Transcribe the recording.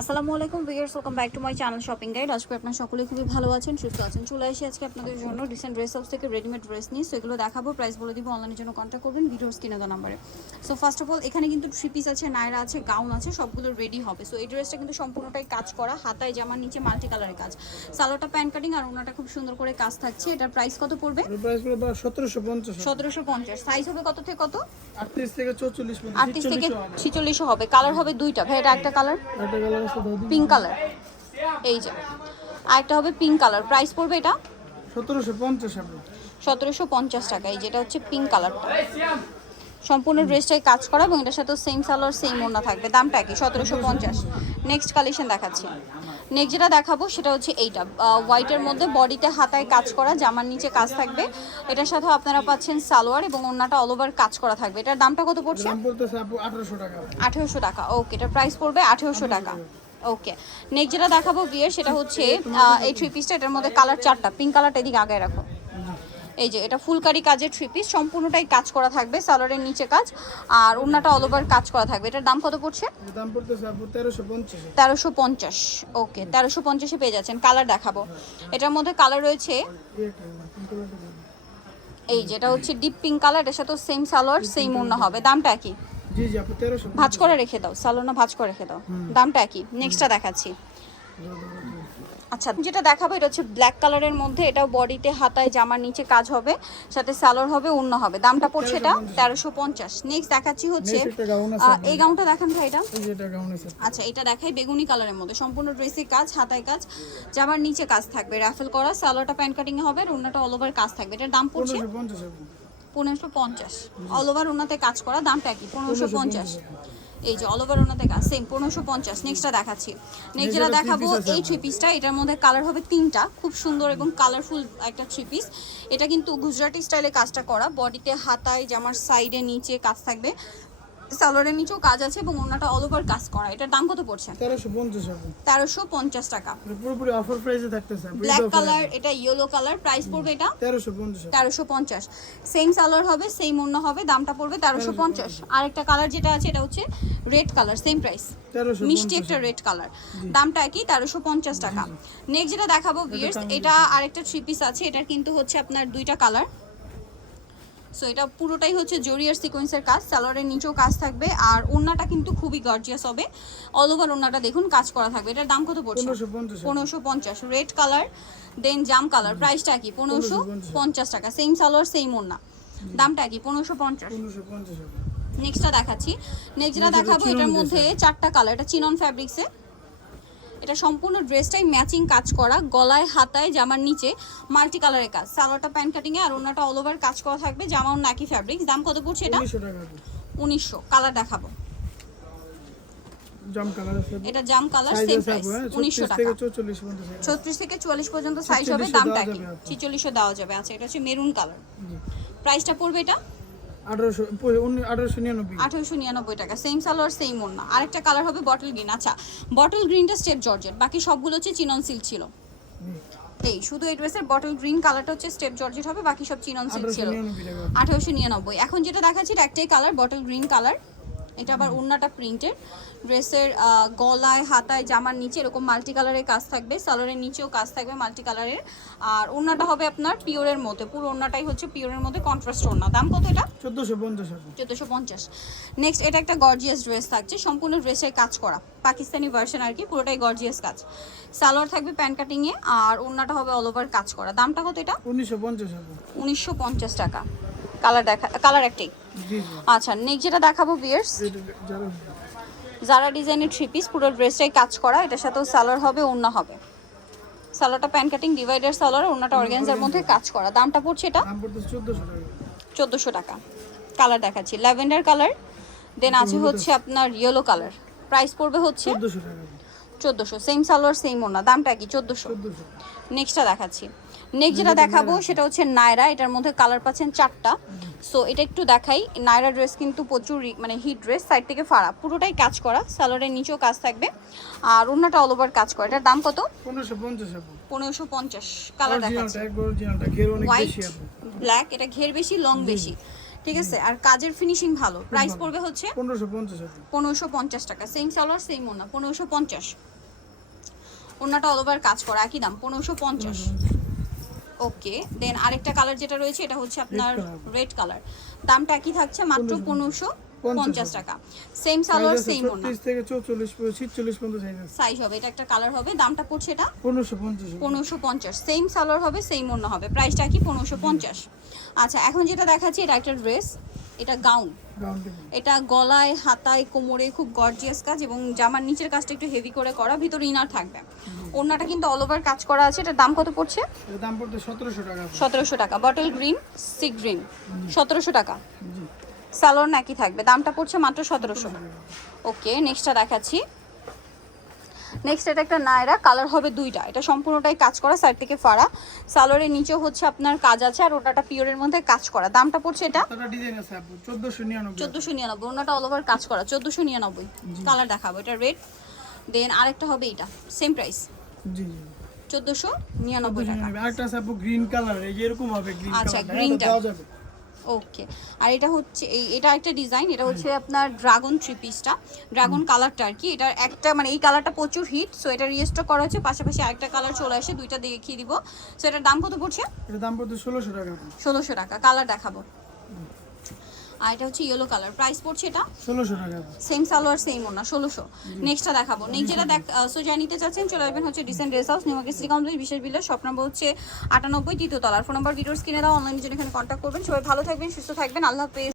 আসসালামু আলাইকুম viewers welcome back to my channel shopping guide আজকে আপনার সকলে খুবই ভালো আছেন সুস্থ আছেন। চলে আসি আজকে আপনাদের জন্য রিসেন্ট ড্রেস হাউস থেকে রেডিমেড ড্রেস নিয়ে। সো এগুলো দেখাবো প্রাইস বলে দিব অনলাইনের জন্য কন্ট্যাক্ট করবেন ভিডিওর স্ক্রিনে দেওয়া নাম্বারে সো ফার্স্ট অফ অল এখানে কিন্তু থ্রি পিস আছে নায়রা আছে গাউন আছে সবগুলো রেডি হবে। সো এই ড্রেসটা কিন্তু সম্পূর্ণটাই কাজ করা হাতায় জামার নিচে মাল্টি কালারের কাজ। সালোটা প্যান্ট কাটিং আর ওনাটা খুব সুন্দর করে কাজ থাকছে। এটার প্রাইস কত পড়বে? পড়বে সতেরোশো পঞ্চাশ সতেরোশো পঞ্চাশ। সাইজ হবে কত থেকে কত? আটত্রিশ থেকে চৌচল্লিশ আটত্রিশ থেকে ছিচল্লিশও হবে। কালার হবে। দুইটা। ভাই এটা একটা কালার পিঙ্ক কালার এই যে। আরেকটা হবে পিঙ্ক কালার প্রাইস পড়বে এটা? সতেরোশো পঞ্চাশ সতেরোশো পঞ্চাশ টাকা। এই যেটা হচ্ছে পিঙ্ক কালারটা সম্পূর্ণ ড্রেসটাই কাজ করা এবং এটার সাথে সেম সালোয়ার সেম ওড়না থাকবে। দামটা কি সতেরোশো পঞ্চাশ। নেক্সট কালেকশন দেখাচ্ছি। নেক্সট যেটা দেখাবো সেটা হচ্ছে এইটা। হোয়াইটের মধ্যে বডিতে হাতায় কাজ করা জামার নিচে কাজ থাকবে। এটার সাথে আপনারা পাচ্ছেন সালোয়ার এবং ওড়নাটা অল ওভার কাজ করা থাকবে। এটার দামটা কত পড়ছে? আঠারোশো টাকা। ওকে এটার প্রাইস পড়বে আঠেরোশো টাকা। ওকে নেক্সট যেটা দেখাবো বিয়ের সেটা হচ্ছে এই থ্রি পিসটা এটার মধ্যে কালার চারটা। পিঙ্ক কালারটা এদিকে আগে রাখো। এই যে এটা ফুলকারি কাজের থ্রি পিস সম্পূর্ণটাই কাজ করা থাকবে সালোয়ারের নিচে কাজ আর ওড়নাটা অল ওভার কাজ করা থাকবে। এটার দাম কত পড়ছে? দাম পড়তেছে আপু তেরোশো পঞ্চাশ। তেরোশো পঞ্চাশ ওকে তেরোশো পঞ্চাশে পেয়ে যাচ্ছেন কালার দেখাবো। এটার মধ্যে কালার রয়েছে এই যেটা হচ্ছে ডিপ পিঙ্ক কালার এটার সাথে সেম সালোয়ার সেম ওড়না হবে। দামটা কি? জি জি আপু ভাজ করে রেখে দাও সালোনা ভাজ করে রেখে দাও। দামটা কি নেক্সটটা দেখাচ্ছি। আচ্ছা যেটা দেখাবো এটা হচ্ছে ব্ল্যাক কালারের মধ্যে এটা বডিতে হাতায় জামার নিচে কাজ হবে সাথে সালোয়ার হবে অন্য হবে। দামটা পড়ছে এটা তেরোশো পঞ্চাশ। নেক্সট দেখাচ্ছি হচ্ছে এই গাউনটা দেখান ভাই এটা। আচ্ছা এটা দেখাই বেগুনি কালারের মধ্যে। সম্পূর্ণ ড্রেসে কাজ হাতায় কাজ জামার নিচে কাজ থাকবে। রাফেল করা সালোয়ারটা প্যান্ট কাটিং হবে আর অন্যটা অল ওভার কাজ থাকবে। এটার দাম পড়ছে পনেরোশো পঞ্চাশ পনেরোশো পঞ্চাশ। অল ওভার ওনাতে কাজ করা দামটা কি পনেরোশো পঞ্চাশ। এই যে অল ওভার ওনাতে কাজ সেম পনেরোশো পঞ্চাশ নেক্সটটা দেখাচ্ছি। নেক্সট যেটা দেখাবো এই থ্রি পিসটা এটার মধ্যে কালার হবে তিনটা খুব সুন্দর এবং কালারফুল একটা থ্রি পিস এটা কিন্তু গুজরাটি স্টাইলে কাজটা করা বডিতে হাতায় জামার সাইডে নিচে কাজ থাকবে। সালোয়ারের নিচেও কাজ আছে এবং ওনাটা অল ওভার কাজ করা। এটার দাম কত পড়ছে? তেরোশো পঞ্চাশ টাকা। পুরোপুরি অফার প্রাইসে থাকতেছে ব্ল্যাক কালার এটা ইয়েলো কালার প্রাইস পড়বে এটা? তেরোশো পঞ্চাশ সেম সালোয়ার হবে সেম অন্য হবে দামটা পড়বে তেরোশো পঞ্চাশ। আরেকটা কালার যেটা আছে এটা হচ্ছে রেড কালার সেম প্রাইস মিষ্টি একটা রেড কালার দামটা তেরোশো পঞ্চাশ টাকা। নেক্সট যেটা দেখাবো ভিউয়ার্স এটা আরেকটা থ্রি পিস আছে এটার কিন্তু হচ্ছে আপনার দুইটা কালার সো এটা পুরোটাই হচ্ছে জরিয়ার সিকোয়েন্সের কাজ। সালোয়ারের নিচেও কাজ থাকবে। আর ওড়নাটা কিন্তু খুবই গর্জিয়াস হবে। অল ওভার ওড়নাটা দেখুন কাজ করা থাকবে। এটার দাম কত পড়ছে? পনেরোশো পঞ্চাশ রেড কালার দেন জাম কালার প্রাইসটা কি? পনেরোশো পঞ্চাশ। টাকা। সেম সালোয়ার সেম ওড়না। দামটা কি? পনেরোশো পঞ্চাশ। নেক্সটটা দেখাচ্ছি। নেক্সটটা দেখাবো এটার মধ্যে চারটা কালার এটা চিনন ফ্যাব্রিক্সে এটা সম্পূর্ণ ড্রেসটাই ম্যাচিং কাজ করা গলায় হাতায় জামার নিচে মাল্টি কালারের কাজ। সালোয়ারটা প্যান্ট কাটিং এ আর ওনাটা অল ওভার কাজ করা থাকবে জামাও নাকি ফ্যাব্রিক্স দাম কত পড়ছে এটা? উনিশশো টাকা কালার দেখাবো। জাম কালার আছে এটা জাম কালার সেম প্রাইস আপু, হ্যাঁ? উনিশশো 36 টাকা। থেকে চৌচল্লিশ পর্যন্ত সাইজ হবে 46 দামটা কি? যাবে আপু। ছিচল্লিশশো দেওয়া যাবে। আচ্ছা এটা হচ্ছে মেরুন কালার প্রাইসটা পড়বে এটা? আঠারোশো নিরানব্বই। টাকা সেম সালোয়ার সেম ওড়না। আরেকটা কালার হবে বটল গ্রিন আচ্ছা বটল গ্রিনটা স্টেপ জর্জেট বাকি সবগুলো হচ্ছে চিনন সিল্ক ছিল। এই শুধু এই ড্রেসের বটল গ্রিন কালারটা হচ্ছে স্টেপ জর্জেট হবে বাকি সব চিনন সিল্ক ছিল। আঠারোশো নিরানব্বই। এখন যেটা দেখাচ্ছি এটা একটাই কালার বটল গ্রিন কালার এটা আবার ওড়নাটা প্রিন্টের ড্রেসের গলায় হাতায় জামার নিচে এরকম মাল্টি কালারের কাজ থাকবে। সালোয়ারের নিচেও কাজ থাকবে মাল্টি কালারের আর ওড়নাটা হবে আপনার পিওরের মধ্যে। পুরো ওড়নাটাই হচ্ছে পিওরের মধ্যে কন্ট্রাস্ট ওড়না দাম কত এটা? চোদ্দোশো পঞ্চাশ। চোদ্দোশো পঞ্চাশ। নেক্সট এটা একটা গর্জিয়াস ড্রেস থাকছে। সম্পূর্ণ ড্রেসের কাজ করা। পাকিস্তানি ভার্সন আর কি। পুরোটাই গর্জিয়াস কাজ। সালোয়ার থাকবে প্যান্ট কাটিংয়ে আর ওড়নাটা হবে অল ওভার কাজ করা। দামটা কত এটা? উনিশশো পঞ্চাশ উনিশশো পঞ্চাশ টাকা। কালার দেখা কালার একটাই। আচ্ছা নেক্সট যেটা দেখাবো বিয়ার্স যারা ডিজাইনের থ্রি পিস পুরো ড্রেসটাই কাজ করা এটার সাথেও সালোয়ার হবে ওড়না হবে। সালোয়ারটা প্যান্ট কাটিং ডিভাইডার সালোয়ার ওড়নাটা অর্গানজার মধ্যে কাজ করা। দামটা পড়ছে এটা চোদ্দোশো টাকা। কালার দেখাচ্ছি। ল্যাভেন্ডার কালার দেন আছে হচ্ছে আপনার ইয়েলো কালার প্রাইস পড়বে হচ্ছে চোদ্দোশো সেম সালোয়ার সেম ওনা দামটা কি? চোদ্দোশো। নেক্সটটা দেখাচ্ছি। নেক্সট যেটা দেখাবো সেটা হচ্ছে নায়রা এটার মধ্যে কালার পাচ্ছেন চারটা। সো এটা একটু দেখাই। নায়রা ড্রেস কিন্তু প্রচুর মানে হিট ড্রেস সাইড থেকে ফাড়া। পুরোটাই কাজ করা সালোয়ারের নিচেও কাজ থাকবে। আর অন্যটা অল ওভার কাজ করা। এটার দাম কত? পনেরোশো পঞ্চাশ কালার দেখাচ্ছি। হোয়াইট ব্ল্যাক এটা ঘের বেশি লং বেশি। ঠিক আছে? আর কাজের ফিনিশিং ভালো। প্রাইস পড়বে হচ্ছে পনেরোশো পঞ্চাশ টাকা। সেম সালোয়ার সেম ওনা পনেরোশো পঞ্চাশ। ওনাটা অল ওভার কাজ করা। একই দাম পনেরোশো পঞ্চাশ। ওকে দেন আরেকটা কালার যেটা রয়েছে এটা হচ্ছে আপনার রেড কালার দামটা কি থাকছে? মাত্র পনেরোশো। পঞ্চাশ টাকা। সেম সালোয়ার সেম ওনা থেকে চৌচল্লিশ ছিচল্লিশ পর্যন্ত সাইজ হবে এটা একটা কালার হবে। দামটা পড়ছে এটা? পনেরোশো পঞ্চাশ পনেরোশো পঞ্চাশ। সেম সালোয়ার হবে সেম অন্য হবে। প্রাইসটা কি? পনেরোশো পঞ্চাশ। আচ্ছা এখন যেটা দেখাচ্ছি এটা একটা ড্রেস এটা গাউন এটা গলায় হাতায় কোমরে খুব গর্জিয়াস কাজ এবং জামার নিচের কাজটা একটু হেভি করে করা ভিতরে ইনার থাকবে। ওড়নাটা কিন্তু অল ওভার কাজ করা আছে। এটার দাম কত পড়ছে? দাম পড়তে সতেরোশো টাকা। সতেরোশো টাকা। বটল গ্রিন সি গ্রিন সতেরোশো টাকা। সালোয়ার নাকি থাকবে। দামটা পড়ছে মাত্র সতেরোশো। ওকে নেক্সটটা দেখাচ্ছি। নেক্সট এটা একটা নায়রা কালার হবে দুইটা। এটা সম্পূর্ণটাই কাজ করা সাইড থেকে ফাড়া। সালোয়ারের নিচেও হচ্ছে আপনার কাজ আছে আর ওটাটা পিওরের মধ্যে কাজ করা। দামটা পড়ছে এটা? চোদ্দোশো নিরানব্বই। ওনাটা অল ওভার কাজ করা চোদ্দোশো নিরানব্বই। কালার দেখাবো এটা রেড দেন আরেকটা হবে এটা সেম প্রাইস চোদ্দোশো নিরানব্বই টাকা। আরেকটা আছে গ্রিন কালার এই যে এরকম হবে গ্রিন আচ্ছা, কালার ওকে আর এটা হচ্ছে এই এটা একটা ডিজাইন এটা হচ্ছে আপনার ড্রাগন থ্রি পিসটা ড্রাগন কালারটা আর কি। এটার একটা মানে এই কালারটা প্রচুর হিট সো এটা রিস্টক করা হচ্ছে। পাশাপাশি আরেকটা কালার চলে আসে দুইটা দেখিয়ে দিব। সো এটার দাম কত পড়ছে? এটার দাম পড়ছে ষোলোশো টাকা। ষোলোশো টাকা। কালার দেখাবো। আর এটা হচ্ছে ইয়েলো কালার প্রাইস পড়ছে এটা? ষোলোশো টাকা। সেম সালোয়ার সেম ওনা ষোলোশো। নেক্সটটা দেখাবো। নেক্সট যেটা দেখ সো যা নিতে চাচ্ছেন চলে আসবেন হচ্ছে decent dress house new market city complex বিশেষ বিল্ডার শপ নম্বর হচ্ছে আটানব্বই তৃতীয় তলার। ফোন নম্বর ভিডিওর স্ক্রিনে দাও অনলাইনে জন্য এখানে কন্ট্যাক্ট করবেন। সবাই ভালো থাকবেন সুস্থ থাকবেন। আল্লাহ হাফেজ।